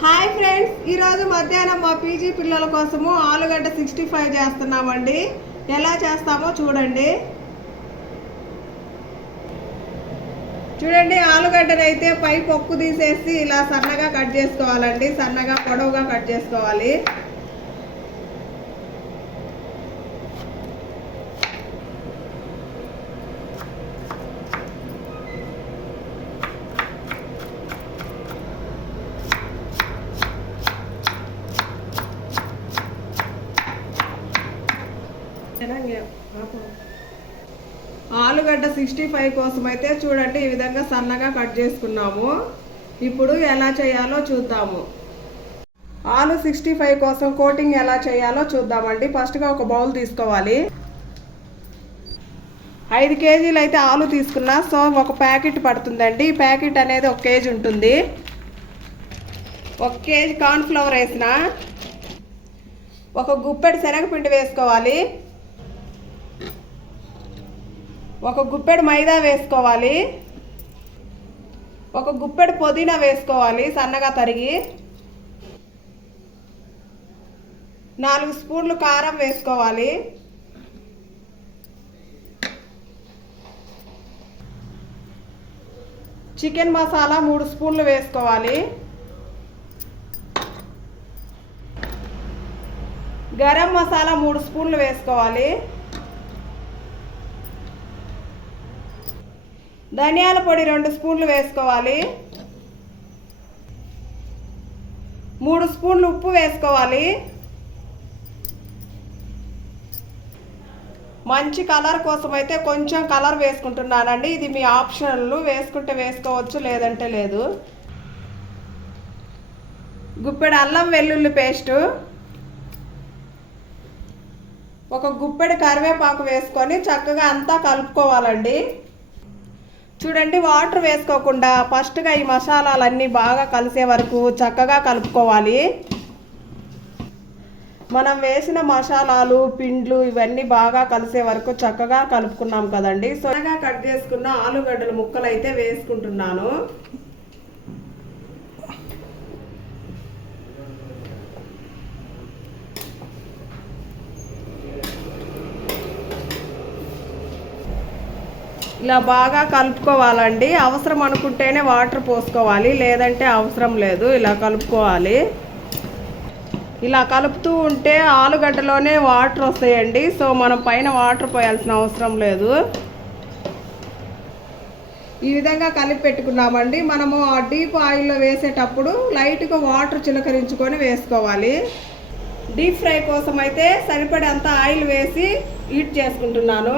Hi friends, ఈరోజు మధ్యాహ్నం మా పీజీ పిల్లల కోసము ఆలుగడ్డ 65 చేస్తున్నామండి. ఎలా చేస్తామో చూడండి. చూడండి, ఆలుగడ్డను అయితే పై పొక్కు తీసేసి ఇలా సన్నగా కట్ చేసుకోవాలండి. సన్నగా పొడవుగా కట్ చేసుకోవాలి. ఆలుగడ్డ 65 కోసం అయితే చూడండి ఈ విధంగా సన్నగా కట్ చేసుకున్నాము. ఇప్పుడు ఎలా చేయాలో చూద్దాము. ఆలు 65 కోసం కోటింగ్ ఎలా చేయాలో చూద్దామండి. ఫస్ట్గా ఒక బౌల్ తీసుకోవాలి. 5 కేజీలు అయితే ఆలు తీసుకున్నా, సో ఒక ప్యాకెట్ పడుతుందండి. ఈ ప్యాకెట్ అనేది 1 కేజీ ఉంటుంది. 1 కేజీ కార్న్ఫ్లవర్ వేసిన, ఒక గుప్పెడు శనగపిండి వేసుకోవాలి, ఒక గుప్పెడు మైదా వేసుకోవాలి, ఒక గుప్పెడు పుదీనా వేసుకోవాలి సన్నగా తరిగి, 4 స్పూన్లు కారం వేసుకోవాలి, చికెన్ మసాలా 3 స్పూన్లు వేసుకోవాలి, గరం మసాలా 3 స్పూన్లు వేసుకోవాలి, ధనియాల పొడి 2 స్పూన్లు వేసుకోవాలి, 3 స్పూన్లు ఉప్పు వేసుకోవాలి. మంచి కలర్ కోసం అయితే కొంచెం కలర్ వేసుకుంటున్నానండి. ఇది మీ ఆప్షనల్, వేసుకుంటే వేసుకోవచ్చు, లేదంటే లేదు. గుప్పెడు అల్లం వెల్లుల్లి పేస్టు, ఒక గుప్పెడు కరివేపాకు వేసుకొని చక్కగా అంతా కలుపుకోవాలండి. చూడండి, వాటర్ వేసుకోకుండా ఫస్ట్గా ఈ మసాలాలన్నీ బాగా కలిసే వరకు చక్కగా కలుపుకోవాలి. మనం వేసిన మసాలాలు, పిండ్లు ఇవన్నీ బాగా కలిసే వరకు చక్కగా కలుపుకున్నాం కదండి. సొరగా కట్ చేసుకున్న ఆలుగడ్డల ముక్కలు అయితే వేసుకుంటున్నాను. ఇలా బాగా కలుపుకోవాలండి. అవసరం అనుకుంటేనే వాటర్ పోసుకోవాలి, లేదంటే అవసరం లేదు. ఇలా కలుపుకోవాలి. ఇలా కలుపుతూ ఉంటే ఆలుగడ్డలోనే వాటర్ వస్తాయండి. సో మనం పైన వాటర్ పోయాల్సిన అవసరం లేదు. ఈ విధంగా కలిపి పెట్టుకున్నామండి. మనము ఆ డీప్ ఆయిల్లో వేసేటప్పుడు లైట్గా వాటర్ చిలకరించుకొని వేసుకోవాలి. డీప్ ఫ్రై కోసం అయితే సరిపడేంత ఆయిల్ వేసి హీట్ చేసుకుంటున్నాను.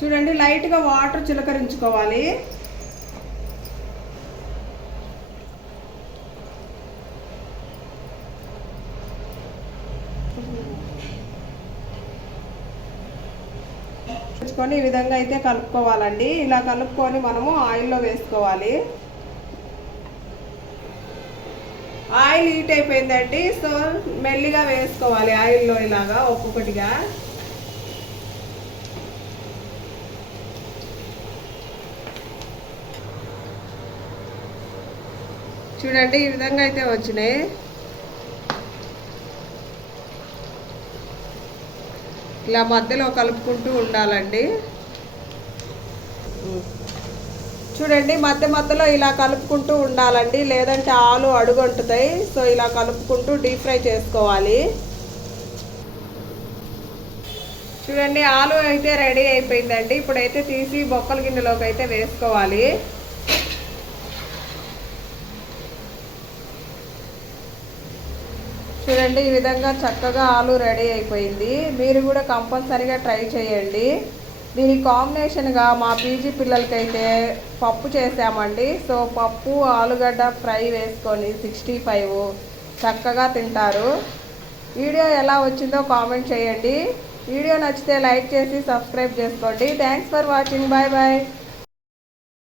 చూడండి, లైట్గా వాటర్ చిలకరించుకోవాలి. ఈ విధంగా అయితే కలుపుకోవాలండి. ఇలా కలుపుకొని మనము ఆయిల్లో వేసుకోవాలి. ఆయిల్ హీట్ అయిపోయిందండి. సో మెల్లిగా వేసుకోవాలి ఆయిల్లో, ఇలాగా ఒక్కొక్కటిగా. చూడండి, ఈ విధంగా అయితే వచ్చినాయి. ఇలా మధ్యలో కలుపుకుంటూ ఉండాలండి. చూడండి, మధ్యలో ఇలా కలుపుకుంటూ ఉండాలండి, లేదంటే ఆలు అడుగంటుతాయి. సో ఇలా కలుపుకుంటూ డీప్ ఫ్రై చేసుకోవాలి. చూడండి, ఆలు అయితే రెడీ అయిపోయిందండి. ఇప్పుడైతే తీసి బొక్కల గిన్నెలోకి అయితే వేసుకోవాలి. చూడండి, ఈ విధంగా చక్కగా ఆలు రెడీ అయిపోయింది. మీరు కూడా కంపల్సరీగా ట్రై చేయండి. దీనికి కాంబినేషన్గా మా పీజీ పిల్లలకైతే పప్పు చేసామండి. సో పప్పు ఆలుగడ్డ ఫ్రై వేసుకొని 65 చక్కగా తింటారు. వీడియో ఎలా వచ్చిందో కామెంట్ చేయండి. వీడియో నచ్చితే లైక్ చేసి సబ్స్క్రైబ్ చేసుకోండి. Thanks for watching. Bye bye.